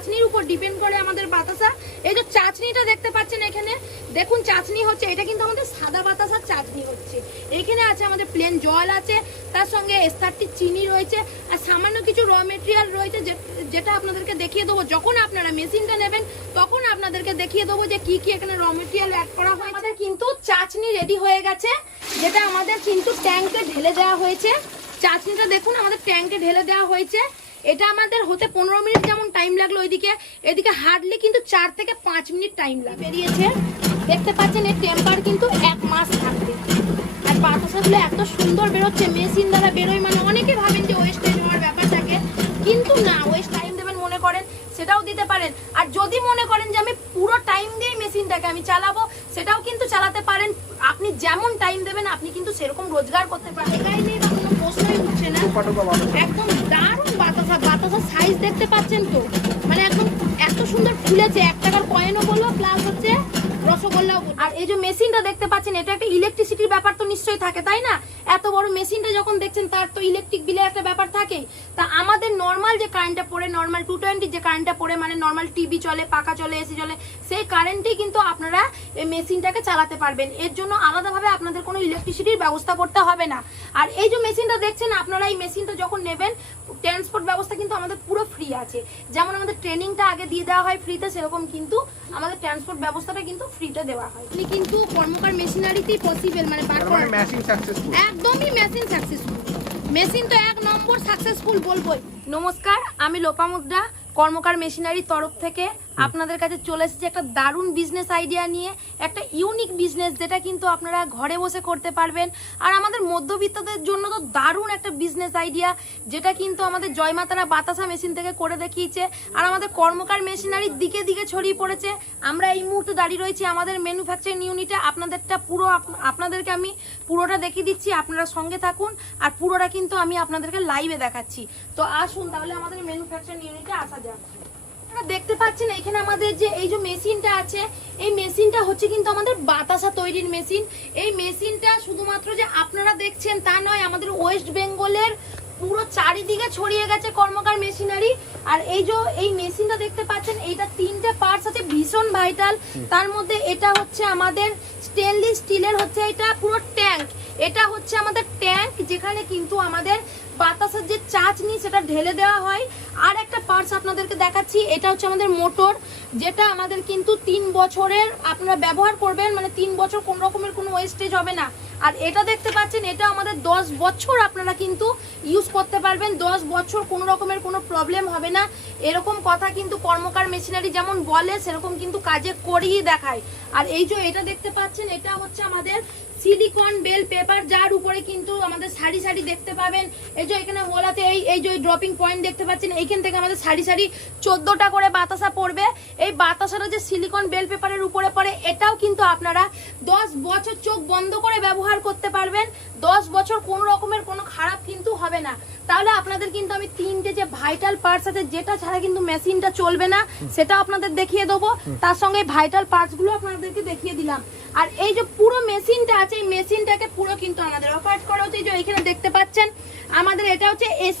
চাচনির উপর ডিপেন্ড করে আমাদের বাতাসা। এই যে চাচনিটা দেখতে পাচ্ছেন এখানে, দেখুন চাচনি হচ্ছে, এটা কিন্তু আমাদের সাদা বাতাসার চাচনি হচ্ছে। এখানে আছে আমাদের প্লেন জল আছে, তার সঙ্গে এস্তারটি চিনি রয়েছে, আর সামান্য কিছু র মেটেরিয়াল রয়েছে যেটা আপনাদেরকে দেখিয়ে দেবো। যখন আপনারা মেশিনটা নেবেন, তখন আপনাদেরকে দেখিয়ে দেবো যে কি কি এখানে র মেটেরিয়াল অ্যাড করা হয় আমাদের কিন্তু চাচনি রেডি হয়ে গেছে, যেটা আমাদের কিন্তু ট্যাঙ্কে ঢেলে দেওয়া হয়েছে। চাটনিটা দেখুন, আমাদের ট্যাঙ্কে ঢেলে দেওয়া হয়েছে। এটা আমাদের হতে পনেরো মিনিট যেমন টাইম লাগল ওইদিকে এদিকে হার্ডলি কিন্তু চার থেকে পাঁচ মিনিট টাইম লাগে বেরিয়েছে। দেখতে পাচ্ছেন এর টেম্পার কিন্তু এক মাস থাকবে। আর বাতাসাগুলো এত সুন্দর বেরোচ্ছে মেশিন দ্বারা বেরোয় মানে অনেকে ভাবেন যে ওয়েস্টেজ হওয়ার ব্যাপার থাকে। কিন্তু না ওয়েস্ট টাইম দেবেন মনে করেন সেটাও দিতে পারেন। আর যদি মনে করেন যে আমি পুরো টাইম দিয়ে মেশিনটাকে আমি চালাবো সেটাও কিন্তু চালাতে পারেন। আপনি যেমন টাইম দেবেন আপনি কিন্তু সেরকম রোজগার করতে পারেন এটাই নিয়ে কোনো প্রশ্নই উঠছে না। একদম সাইজ দেখতে পাচ্ছেন তো? মানে একদম এত সুন্দর ফুলেছে, এক টাকার কয়েনও বলল প্লাস হচ্ছে রসগোল্লাও। আর এই যে মেশিনটা দেখতে পাচ্ছেন, এটা একটা ইলেকট্রিসিটির ব্যাপার থাকে, তাই না? এত বড় মেশিনটা যখন দেখছেন, তার তো ইলেকট্রিক বিলের একটা ব্যাপার তা আমাদের নর্মাল যে কারেন্টটা পড়ে নর্মাল টু টোয়েন্টি যে কারেন্টটা পড়ে মানে নর্মাল টিভি চলে পাকা চলে এসি চলে, সেই কারেন্টেই কিন্তু আপনারা এই মেশিনটাকে চালাতে পারবেন। এর জন্য আলাদাভাবে আপনাদের কোনো ইলেকট্রিসিটির ব্যবস্থা করতে হবে না। আর এই যে মেশিনটা দেখছেন, আপনারা এই মেশিনটা যখন নেবেন ট্রান্সপোর্ট ব্যবস্থা কিন্তু আমাদের পুরো ফ্রি আছে। যেমন আমাদের ট্রেনিংটা আগে দিয়ে দেওয়া হয় ফ্রিতে সেরকম কিন্তু আমাদের ট্রান্সপোর্ট ব্যবস্থাটা কিন্তু ফ্রিতে দেওয়া হয়। আপনি কিন্তু কর্মকার মেশিনারিতেই পসিবল মানে বার করা মানে সাকসেসফুল একদমই মেশিন সাকসেসফুল মেশিন তো এক নম্বর সাকসেসফুল বলবোই। নমস্কার আমি লোপা মুদ্রা কর্মকার মেশিনারির তরফ থেকে আপনাদের কাছে চলে এসেছি একটা দারুণ বিজনেস আইডিয়া নিয়ে, একটা ইউনিক বিজনেস যেটা কিন্তু আপনারা ঘরে বসে করতে পারবেন। আর আমাদের মধ্যবিত্তদের জন্য তো দারুণ একটা বিজনেস আইডিয়া যেটা কিন্তু আমাদের জয়মাতারা বাতাসা মেশিন থেকে করে দেখিয়েছে। আর আমাদের কর্মকার মেশিনারির দিকে দিকে ছড়িয়ে পড়েছে। আমরা এই মুহূর্তে দাঁড়িয়ে রয়েছি আমাদের ম্যানুফ্যাকচারিং ইউনিটে আপনাদেরটা পুরো আপ- আপনাদেরকে আমি পুরোটা দেখিয়ে দিচ্ছি, আপনারা সঙ্গে থাকুন। আর পুরোটা কিন্তু আমি আপনাদেরকে লাইভে দেখাচ্ছি। তো আসুন তাহলে আমাদের ম্যানুফ্যাকচারিং ইউনিটে আসা যাক। দেখতে পাচ্ছেন এখানে আমাদের যে এই যে মেশিনটা আছে, এই মেশিনটা হচ্ছে কিন্তু আমাদের বাতাসা তৈরির মেশিন। এই মেশিনটা শুধুমাত্র যে আপনারা দেখছেন তা নয়, আমাদের ওয়েস্ট বেঙ্গলের পুরো চারিদিকে ছড়িয়ে গেছে কর্মকার মেশিনারি। আর এই যে এই মেশিনটা দেখতে পাচ্ছেন, এইটা তিনটে পার্টস আছে, ভীষণ ভাইটাল তার মধ্যে এটা হচ্ছে আমাদের স্টেনলেস স্টিলের হচ্ছে এটা পুরো ট্যাঙ্ক এটা হচ্ছে আমাদের ট্যাঙ্ক যেখানে কিন্তু আমাদের বাতাসের যে চাচনি সেটা ঢেলে দেওয়া হয়। আর একটা পার্টস আপনাদেরকে দেখাচ্ছি, এটা হচ্ছে আমাদের মোটর, যেটা আমাদের কিন্তু তিন বছরের আপনারা ব্যবহার করবেন মানে তিন বছর কোন রকমের কোনো ওয়েস্টেজ হবে না। আর এটা দেখতে পাচ্ছেন, এটা আমাদের দশ বছর আপনারা কিন্তু ইউজ করতে পারবেন, দশ বছর কোনো রকমের কোনো প্রবলেম হবে না। এরকম কথা কিন্তু কর্মকার মেশিনারি যেমন বলে, সেরকম কিন্তু কাজে করিয়ে দেখায়। আর এই যে এটা দেখতে পাচ্ছেন, এটা হচ্ছে আমাদের সিলিকন বেল পেপার যার উপরে কিন্তু আমাদের সারি সারি দেখতে পাবেন। এই যে এখানে ওলাতে এই এই যে ড্রপিং পয়েন্ট দেখতে পাচ্ছেন এইখান থেকে আমাদের সারি সারি চোদ্দটা করে বাতাসা পড়বে। এই বাতাসাটা যে সিলিকন বেল পেপারের উপরে পড়ে এটাও কিন্তু আপনারা দশ বছর চোখ বন্ধ করে ব্যবহার করতে পারবেন। দশ বছর কোনো রকমের কোনো খারাপ কিন্তু হবে না। তাহলে আপনাদের কিন্তু আমি তিনটে যে ভাইটাল পার্টস আছে যেটা ছাড়া কিন্তু মেশিনটা চলবে না সেটা আপনাদের দেখিয়ে দেবো। তার সঙ্গে ভাইটাল পার্টসগুলো আপনাদেরকে দেখিয়ে দিলাম। আর এই যে পুরো মেশিনটা আছে এই মেশিনটাকে পুরো কিন্তু আমাদের অপারেট করা হচ্ছে যে এখানে দেখতে পাচ্ছেন, আমাদের এটা হচ্ছে এস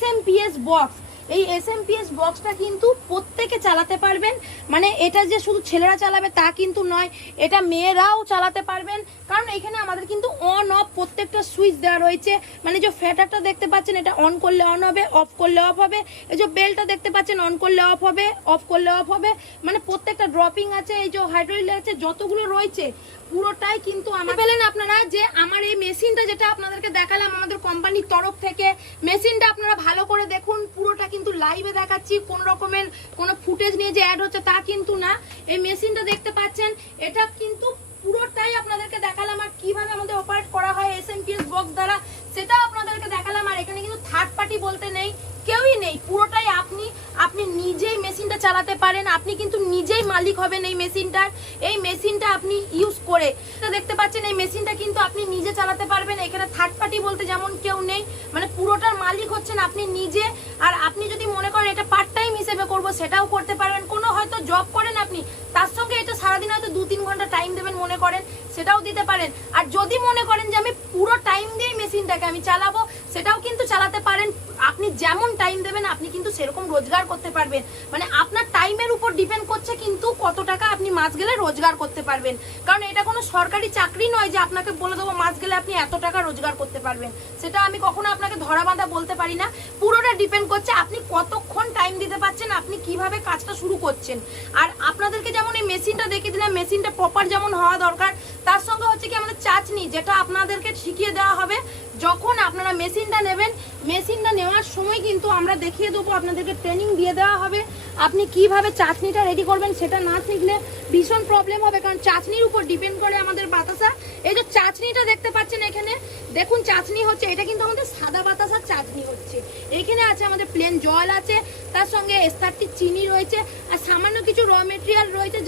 বক্স এই এস বক্সটা কিন্তু প্রত্যেকে চালাতে পারবেন। মানে এটা যে শুধু ছেলেরা চালাবে তা কিন্তু নয়, এটা মেয়েরাও চালাতে পারবেন। কারণ এখানে আমাদের কিন্তু অন অফ প্রত্যেকটা সুইচ দেওয়া রয়েছে। মানে যে ফ্যাটারটা দেখতে পাচ্ছেন, এটা অন করলে অন হবে অফ করলে অফ হবে। এই যে বেলটা দেখতে পাচ্ছেন অন করলে অফ হবে অফ করলে অফ হবে। মানে প্রত্যেকটা ড্রপিং আছে, এই যে হাইড্রোইল আছে, যতগুলো রয়েছে পুরোটাই কিন্তু আমার পেলেন আপনারা যে আমার এই মেশিনটা যেটা আপনাদেরকে দেখালাম আমাদের কোম্পানির তরফ থেকে, মেশিনটা আপনারা ভালো করে দেখুন, পুরোটা কিন্তু লাইভে দেখাচ্ছি, কোন রকমের কোনো ফুটেজ নিয়ে যে অ্যাড হচ্ছে তা কিন্তু না। এই মেশিনটা দেখতে পাচ্ছেন, এটা কিন্তু পুরোটাই আপনাদেরকে দেখালাম আর কীভাবে আমাদের অপারেট করা হয় এস এম বক্স দ্বারা, সেটাও আপনাদেরকে দেখালাম। আর এখানে কিন্তু থার্ড পার্টি বলতে নেই, কেউই নেই, পুরোটাই আপনি আপনি নিজেই মেশিনটা চালাতে পারেন, আপনি কিন্তু নিজেই মালিক হবেন এই মেশিনটার। এই মেশিনটা আপনি ইউজ করে দেখতে পাচ্ছেন, এই মেশিনটা কিন্তু আপনি নিজে চালাতে পারবেন। এখানে থার্ড পার্টি বলতে যেমন কেউ নেই মানে পুরোটার মালিক হচ্ছেন আপনি নিজে। আর আপনি যদি মনে করেন এটা পার্ট টাইম হিসেবে করব, সেটাও করতে পারবেন। কোনো হয়তো জব করেন আপনি, তার সঙ্গে এটা সারাদিন হয়তো দু তিন ঘণ্টা টাইম দেবেন মনে করেন, সেটাও দিতে পারেন। আর যদি মনে করেন যে আমি পুরো টাইম দিয়ে মেশিনটাকে আমি চালাবো সেটাও কিন্তু চালাতে পারেন আপনি যেমন টাইম দেবেন, আপনি কিন্তু সেরকম রোজগার করতে পারবেন। মানে আপনার টাইমের উপর ডিপেন্ড করছে কিন্তু কত টাকা আপনি মাস গেলে রোজগার করতে পারবেন। কারণ এটা কোনো সরকারি চাকরি নয় যে আপনাকে বলে দেবো মাস গেলে আপনি এত টাকা রোজগার করতে পারবেন। সেটা আমি কখনো আপনাকে ধরা বাঁধা বলতে পারি না। পুরোটা ডিপেন্ড করছে আপনি কতক্ষণ টাইম দিতে পারছেন, আপনি কীভাবে কাজটা শুরু করছেন। আর আপনাদেরকে যেমন এই মেশিনটা দেখে দিলাম মেশিনটা প্রপার যেমন হওয়া দরকার, তার সঙ্গে হচ্ছে কি আমাদের চাচনি যেটা আপনাদেরকে শিখিয়ে দেওয়া হবে। যখন আপনারা মেশিনটা নেবেন, মেশিনটা নেওয়ার সময় কিন্তু আমরা দেখিয়ে দেবো, আপনাদেরকে ট্রেনিং দিয়ে দেওয়া হবে। আপনি কীভাবে চাটনিটা রেডি করবেন সেটা না শিখলে ভীষণ প্রবলেম হবে, কারণ চাটনির উপর ডিপেন্ড করে আমাদের বাতাসা। এই যে চাটনিটা দেখতে পাচ্ছেন এখানে, দেখুন চাটনি হচ্ছে, এটা কিন্তু আমাদের সাদা বাতাসার চাটনি হচ্ছে। এখানে আছে আমাদের প্লেন জল আছে, তার সঙ্গে এস্তারটি চিনি রয়েছে, আর সামান্য কিছু র মেটেরিয়াল রয়েছে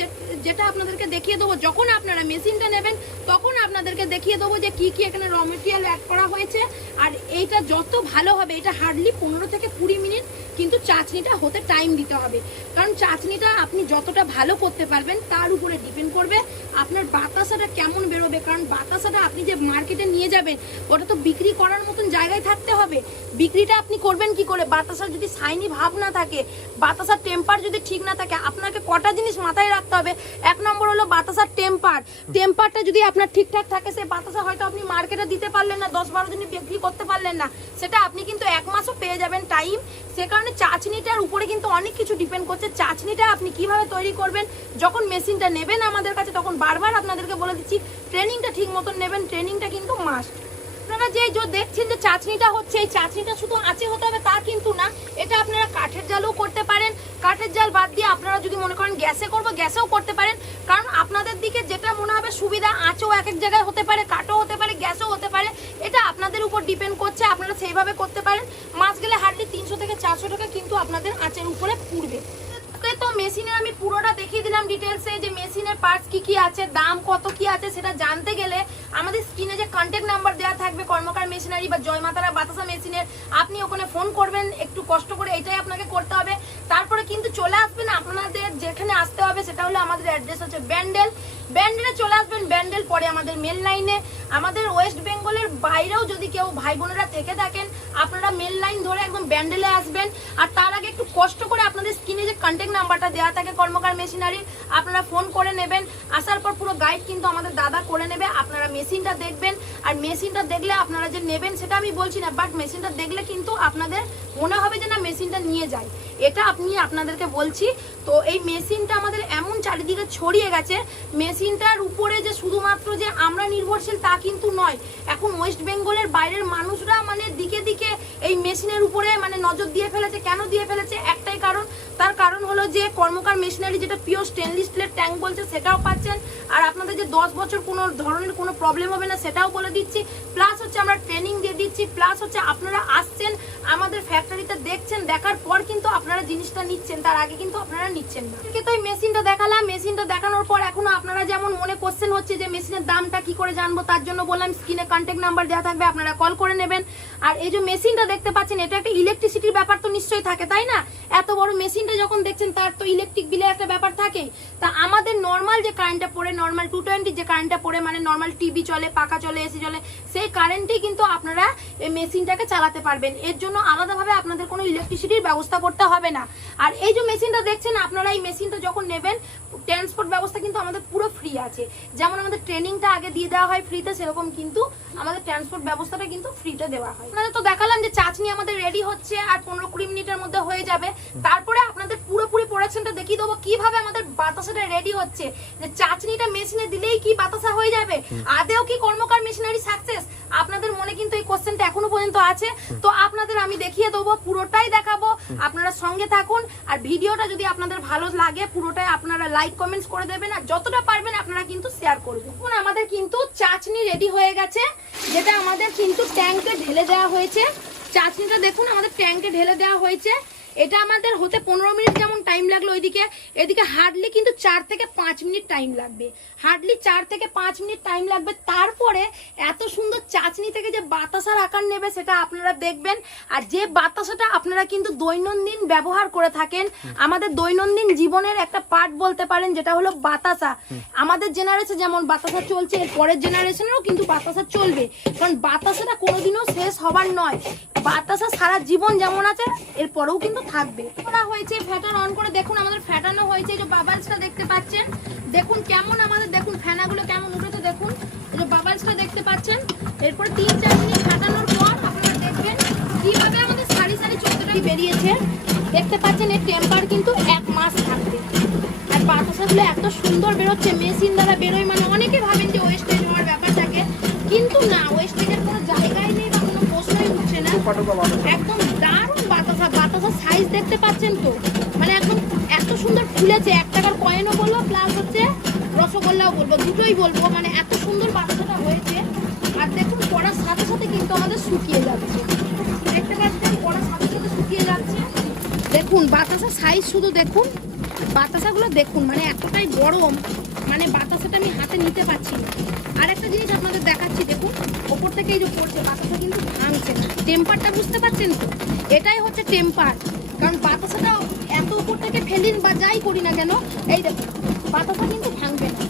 যেটা আপনাদেরকে দেখিয়ে দেবো। যখন আপনারা মেশিনটা নেবেন, তখন আপনাদেরকে দেখিয়ে দেবো যে কি কি এখানে র মেটেরিয়াল অ্যাড করা হয়েছে। আর এইটা যত ভালো হবে, এটা হার্ডলি পনেরো থেকে কুড়ি মিনিট কিন্তু চাটনিটা হতে টাইম দিতে হবে। কারণ চাটনিটা আপনি যতটা ভালো করতে পারবেন তার উপরে ডিপেন্ড করবে। আপনার বাতাসাটা কেমন বেরোবে? কারণ বাতাসাটা আপনি যে মার্কেটে নিয়ে যাবেন, ওটা তো বিক্রি করার মতন জায়গায় থাকতে হবে। বিক্রিটা আপনি করবেন কি করে? বাতাসার যদি সাইনি ভাব না থাকে, বাতাসার টেম্পার যদি ঠিক না থাকে, আপনাকে কটা জিনিস মাথায় রাখতে হবে। এক নম্বর হলো বাতাসার টেম্পার টেম্পারটা যদি আপনার ঠিকঠাক থাকে, সেই বাতাসা হয়তো আপনি মার্কেটে দিতে পারলেন না, দশ বারো দিনে বিক্রি করতে পারলেন না। সেটা আপনি কিন্তু এক মাসও পেয়ে যাবেন টাইম সে কারণে চাচনিটার উপরে কিন্তু অনেক কিছু ডিপেন্ড করছে। চাচনিটা আপনি কীভাবে তৈরি করবেন? যখন মেশিনটা নেবেন আমাদের কাছে, তখন বারবার আপনাদেরকে বলে দিচ্ছি, ট্রেনিংটা ঠিক মতন নেবেন, ট্রেনিংটা কিন্তু মাস্ট আপনারা যে যে দেখছেন যে চাটনিটা হচ্ছে, এই চাটনিটা শুধু আঁচে হতে হবে তা কিন্তু না, এটা আপনারা কাঠের জালও করতে পারেন। কাঠের জাল বাদ দিয়ে আপনারা যদি মনে করেন গ্যাসে করব, গ্যাসেও করতে পারেন। কারণ আপনাদের দিকে যেটা মনে হবে সুবিধা, আঁচও এক এক জায়গায় হতে পারে, কাঠও হতে পারে, গ্যাসও হতে পারে, এটা আপনাদের উপর ডিপেন্ড করছে, আপনারা সেইভাবে করতে পারেন। মাছ গেলে হার্ডলি তিনশো থেকে চারশো টাকা কিন্তু আপনাদের আঁচের উপরে পুড়বে। ওকে তো মেশিনের আমি পুরোটা দেখিয়ে দিলাম ডিটেলসে যে মেশিনের পার্টস কি কি আছে, দাম কত কি আছে সেটা জানতে গেলে আমাদের স্ক্রিনে যে কন্ট্যাক্ট নাম্বার দেওয়া থাকবে কর্মকার মেশিনারি বা জয়মাতারা বাতাসা মেশিনের আপনি ওখানে ফোন করবেন, একটু কষ্ট করে এটাই আপনাকে করতে হবে। তারপরে কিন্তু চলে আসবেন আপনাদের যেখানে আসতে হবে সেটা হলো আমাদের অ্যাড্রেস হচ্ছে ব্যান্ডেল। ব্যান্ডেলে চলে আসবেন, ব্যান্ডেল পরে আমাদের মেল লাইনে আমাদের ওয়েস্ট বেঙ্গলের বাইরেও যদি কেউ ভাই বোনেরা থেকে থাকেন আপনারা মেল লাইন ধরে একদম ব্যান্ডেলে আসবেন। আর তার আগে একটু কষ্ট করে আপনাদের স্ক্রিনে যে কন্ট্যাক্ট নাম্বারটা দেওয়া থাকে কর্মকার মেশিনারির আপনারা ফোন করে নেবেন। আসার পর পুরো গাইড কিন্তু আমাদের দাদা করে নেবে, আপনারা মেশিনটা দেখবেন। আর মেশিনটা দেখলে আপনারা যে নেবেন সেটা আমি বলছি না বাট মেশিনটা দেখলে কিন্তু আপনাদের মনে হবে যে না মেশিনটা নিয়ে যায়। এটা আপনি আপনাদেরকে বলছি। তো এই মেশিনটা আমাদের এমন চারিদিকে ছড়িয়ে গেছে মেশিনটার উপরে যে শুধুমাত্র যে আমরা নির্ভরশীল তা কিন্তু নয়, এখন ওয়েস্ট বেঙ্গলের বাইরের মানুষরা মানে দিকে দিকে এই মেশিনের উপরে মানে নজর দিয়ে ফেলেছে কেন দিয়ে ফেলেছে? একটাই কারণ তার কারণ হলো যে কর্মকার মেশিনারি যেটা পিওর স্টেনলেস স্টিলের ট্যাঙ্ক বলছে, সেটাও পাচ্ছেন। আর আপনাদের যে দশ বছর কোনো ধরনের কোনো প্রবলেম হবে না, সেটাও বলে দিচ্ছি। প্লাস হচ্ছে আমরা ট্রেনিং দিয়ে দিচ্ছি। প্লাস হচ্ছে আপনারা আসছেন, আমাদের ফ্যাক্টরিতে দেখছেন, দেখার পর কিন্তু আপনারা জিনিসটা নিচ্ছেন। তার আগে কিন্তু আপনারা নিচ্ছেন না। তো এই মেশিনটা দেখালাম। মেশিনটা দেখানোর পর এখনও আপনারা যেমন মনে কোশ্চেন হচ্ছে যে মেশিনের দামটা কি করে জানব, তার জন্য বললাম স্ক্রিনে কন্ট্যাক্ট নাম্বার দেওয়া থাকবে, আপনারা কল করে নেবেন। আর এই যে মেশিনটা দেখতে পাচ্ছেন, এটা একটা ইলেকট্রিসিটির ব্যাপার তো নিশ্চয়ই থাকে, তাই না? এত বড় মেশিনটা যখন দেখছেন, তার তো ইলেকট্রিক বিলের একটা ব্যাপার থাকে। তা আমাদের নর্মাল যে কারেন্টটা পড়ে নর্মাল টু টোয়েন্টি যে কারেন্টটা পড়ে মানে নর্মাল টিভি চলে, পাখা চলে এসি চলে, সেই কারেন্টেই কিন্তু আপনারা এই মেশিনটাকে চালাতে পারবেন। এর জন্য আলাদাভাবে আপনাদের কোনো ইলেকট্রিসিটির ব্যবস্থা করতে হবে না। আর এই যে মেশিনটা দেখছেন, আপনারা এই মেশিনটা যখন নেবেন ট্রান্সপোর্ট ব্যবস্থা কিন্তু আমাদের পুরো ফ্রি আছে। যেমন আমাদের ট্রেনিংটা আগে দিয়ে দেওয়া হয় ফ্রিতে সেরকম কিন্তু আমাদের ট্রান্সপোর্ট ব্যবস্থাটা কিন্তু ফ্রিতে দেওয়া হয়। আপনাদের তো দেখালাম যে চাচনি আমাদের রেডি হচ্ছে, আর পনেরো কুড়ি মিনিটের মধ্যে হয়ে যাবে। তারপরে আপনাদের পুরোপুরি প্রোডাকশনটা দেখিয়ে দেবো কীভাবে আমাদের বাতাসাটা রেডি হচ্ছে। যে চাচনিটা মেশিনে দিলেই কি বাতাসা হয়ে যাবে? আদেও কি কর্মকার মেশিনারি সাকসেস আপনাদের মনে কিন্তু এই কোশ্চেনটা এখনও পর্যন্ত আছে। তো আপনাদের আমি দেখিয়ে দেবো পুরোটাই দেখাবো। আপনারা সঙ্গে থাকুন। আর ভিডিওটা যদি আপনাদের ভালো লাগে পুরোটাই আপনারা লাইক কমেন্টস করে দেবেন। আর যতটা পারবেন আপনারা কিন্তু শেয়ার করবেন এখন আমাদের কিন্তু চাচনি রেডি হয়ে গেছে। যেটা আমাদের কিন্তু ট্যাঙ্কে ঢেলে দেওয়া হয়েছে। চাচনিটা দেখুন আমাদের ট্যাঙ্কে ঢেলে দেওয়া হয়েছে। এটা আমাদের হতে পনেরো মিনিট যেমন টাইম লাগল ওইদিকে, এদিকে হার্ডলি কিন্তু চার থেকে পাঁচ মিনিট টাইম লাগবে। হার্ডলি চার থেকে পাঁচ মিনিট টাইম লাগবে। তারপরে এত সুন্দর চাচনি থেকে যে বাতাসার আকার নেবে সেটা আপনারা দেখবেন। আর যে বাতাসাটা আপনারা কিন্তু দৈনন্দিন ব্যবহার করে থাকেন, আমাদের দৈনন্দিন জীবনের একটা পার্ট বলতে পারেন, যেটা হলো বাতাসা। আমাদের জেনারেশন যেমন বাতাসা চলছে, এর পরের জেনারেশনেরও কিন্তু বাতাসা চলবে। কারণ বাতাসাটা কোনোদিনও শেষ হবার নয়। বাতাসা সারা জীবন যেমন আছে, এরপরেও কিন্তু থাকবে। করা হয়েছে ফ্যাটার অন করে দেখুন, আমাদের ফ্যাটানো হয়েছে যে বাবালসটা দেখতে পাচ্ছেন। দেখুন কেমন আমাদের, দেখুন ফেনাগুলো কেমন উঠেছে, দেখুন। যে বাবালসটা দেখতে পাচ্ছেন। এরপরে তিন চার মিনিট ফাটানোর পর আপনারা দেখবেন কীভাবে আমাদের সারি সারি চোদ্দটাই বেরিয়েছে। দেখতে পাচ্ছেন, এর টেম্পার কিন্তু এক মাস থাকবে। আর বাতাসাগুলো এত সুন্দর বেরোচ্ছে মেশিন দ্বারা বেরোয় মানে অনেকে ভাবেন যে ওয়েস্টেজ হওয়ার ব্যাপার থাকে কিন্তু না ওয়েস্টেজের কোনো জায়গায় নেই বা কোনো প্রশ্নই বাতাসা একদম দারুণ বাতাসা সাইজ দেখতে পাচ্ছেন তো। মানে সুন্দর ফুলেছে, এক টাকার কয়েনও বলব প্লাস হচ্ছে রসগোল্লাও বলব, দুটোই বলব মানে এত সুন্দর বাতাসাটা হয়েছে। আর দেখুন সাথে সাথে কিন্তু আমাদের শুকিয়ে যাচ্ছে। সাথে সাথে শুকিয়ে যাচ্ছে। দেখুন বাতাসার সাইজ শুধু দেখুন, বাতাসাগুলো দেখুন মানে এতটাই গরম মানে বাতাসাটা আমি হাতে নিতে পারছি না। আর একটা জিনিস আপনাদের দেখাচ্ছি দেখুন ওপর থেকে এই যে পড়ছে বাতাসা কিন্তু ভাঙছে না। টেম্পারটা বুঝতে পারছেন তো? এটাই হচ্ছে টেম্পার। কারণ বাতাসাটা এত উপর থেকে ফেলি বা যাই করি না কেন এই দেখুন বাতাসা কিন্তু ভাঙবে না।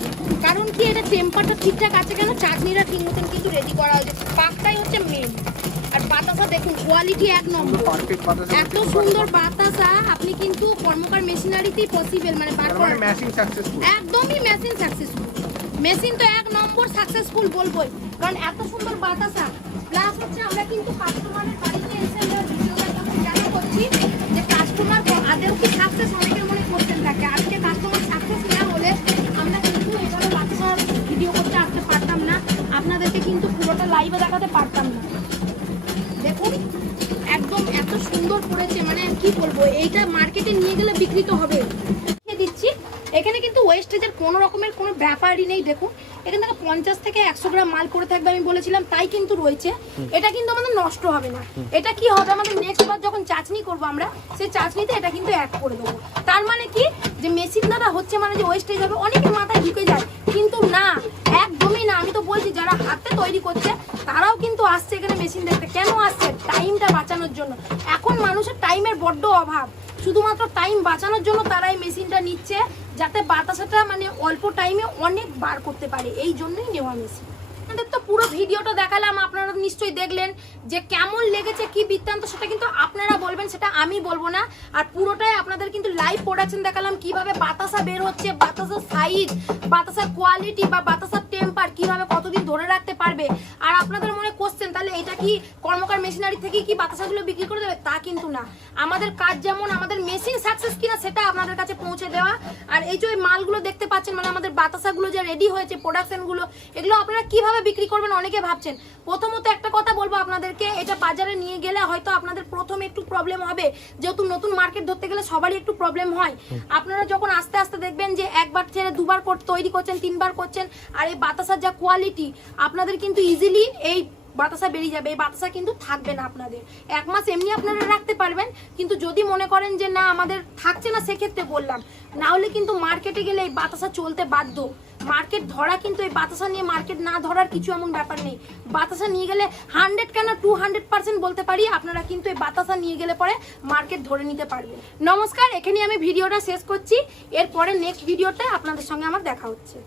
কারণ কি এটা টেম্পারটা ঠিকঠাক আছে কেন? চাটনিটা ঠিক মতন কিন্তু রেডি করা হয়েছে। পাকটাই হচ্ছে মেন আর বাতাসা দেখুন কোয়ালিটি এক নম্বর। এত সুন্দর বাতাসা আপনি কিন্তু কর্মকার মেশিনারিতেই পসিবল মানে বার করা মানে একদমই মেশিন সাকসেসফুল মেশিন তো এক নম্বর সাকসেসফুল বলবোই। কারণ এত সুন্দর বাতাসা প্লাস হচ্ছে আমরা কিন্তু কাস্টমারের বাড়িতে এসে আমরা জানা করছি, যে কাস্টমার আদেও কি সাকসেস অনেকের মনে কোশ্চেন থাকে। আজকে কাস্টমার সাকসেস না হলে আমরা কিন্তু এভাবে বাতাসার ভিডিও করতে আসতে পারতাম না। আপনাদেরকে কিন্তু পুরোটা লাইভে দেখাতে পারতাম না। দেখুন, একদম এত সুন্দর করেছে। মানে কি বলব, এইটা মার্কেটে নিয়ে গেলে বিক্রি তো হবে দেখিয়ে দিচ্ছি এখানে কিন্তু ওয়েস্টেজের কোনো রকমের কোনো ব্যাপারই নেই দেখুন। এখানে থেকে পঞ্চাশ থেকে একশো গ্রাম মাল পড়ে থাকবে আমি বলেছিলাম তাই কিন্তু রয়েছে। এটা কিন্তু আমাদের নষ্ট হবে না। এটা কি হবে? আমাদের নেক্সট বার যখন চাচনি করব আমরা সেই চাচনিতে এটা কিন্তু অ্যাড করে দেবো। তার মানে কি? যে মেশিন দ্বারা হচ্ছে মানে যে ওয়েস্টেজ হবে অনেকের মাথায় ঢুকে যায়। কিন্তু না একদমই না। আমি তো বলছি যারা হাতে তৈরি করছে তারাও কিন্তু আসছে এখানে মেশিন দেখতে। কেন আসছে? টাইমটা বাঁচানোর জন্য। এখন মানুষের টাইমের বড্ড অভাব। শুধুমাত্র টাইম বাঁচানোর জন্য তারা এই মেশিনটা নিচ্ছে। যাতে বাতাসাটা মানে অল্প টাইমে অনেক বার করতে পারে। এই জন্যই নেওয়া মেশিন আপনাদের তো পুরো ভিডিওটা দেখালাম, আপনারা নিশ্চয়ই দেখলেন যে কেমন লেগেছে, কি বৃত্তান্ত, সেটা কিন্তু আপনারা বলবেন, সেটা আমি বলব না। আর পুরোটাই আপনাদের কিন্তু লাইভ প্রোডাকশন দেখালাম, কীভাবে বাতাসা বের হচ্ছে বাতাসার সাইজ বাতাসার কোয়ালিটি বা বাতাসার টেম্পার কীভাবে কতদিন ধরে রাখতে পারবে। আর আপনাদের মনে কোশ্চেন তাহলে এটা কি কর্মকার মেশিনারি থেকে কি বাতাসাগুলো বিক্রি করে দেবে? তা কিন্তু না। আমাদের কাজ যেমন আমাদের মেশিন সাকসেস কিনা, সেটা আপনাদের কাছে পৌঁছে দেওয়া। আর এই যে মালগুলো দেখতে পাচ্ছেন মানে আমাদের বাতাসাগুলো যে রেডি হয়েছে প্রোডাকশনগুলো এগুলো আপনারা কীভাবে বিক্রি করবেন অনেকে ভাবছেন। প্রথমত একটা কথা বলব আপনাদেরকে, এটা বাজারে নিয়ে গেলে হয়তো আপনাদের প্রথমে একটু প্রবলেম হবে। যেহেতু নতুন মার্কেট ধরতে গেলে সবারই একটু প্রবলেম হয়। আপনারা যখন আস্তে আস্তে দেখবেন যে একবার ছেড়ে দুবার তৈরি করছেন, তিনবার করছেন, আর এই বাতাসার যা কোয়ালিটি আপনাদের কিন্তু ইজিলি এই বাতাসা বেরিয়ে যাবে, এই বাতাসা কিন্তু থাকবে না আপনাদের। এক মাস এমনি আপনারা রাখতে পারবেন, কিন্তু যদি মনে করেন যে না, আমাদের থাকছে না, সেক্ষেত্রে বললাম। না হলে কিন্তু মার্কেটে গেলে এই বাতাসা চলতে বাধ্য। মার্কেট ধরা কিন্তু এই বাতাসা নিয়ে মার্কেট না ধরার কিছু এমন ব্যাপার নেই। বাতাসা নিয়ে গেলে হান্ড্রেড কেন টু হান্ড্রেড পার্সেন্ট বলতে পারি? আপনারা কিন্তু এই বাতাসা নিয়ে গেলে পরে মার্কেট ধরে নিতে পারবেন। নমস্কার এখানে আমি ভিডিওটা শেষ করছি। এরপরে নেক্সট ভিডিওতে আপনাদের সঙ্গে আমার দেখা হচ্ছে।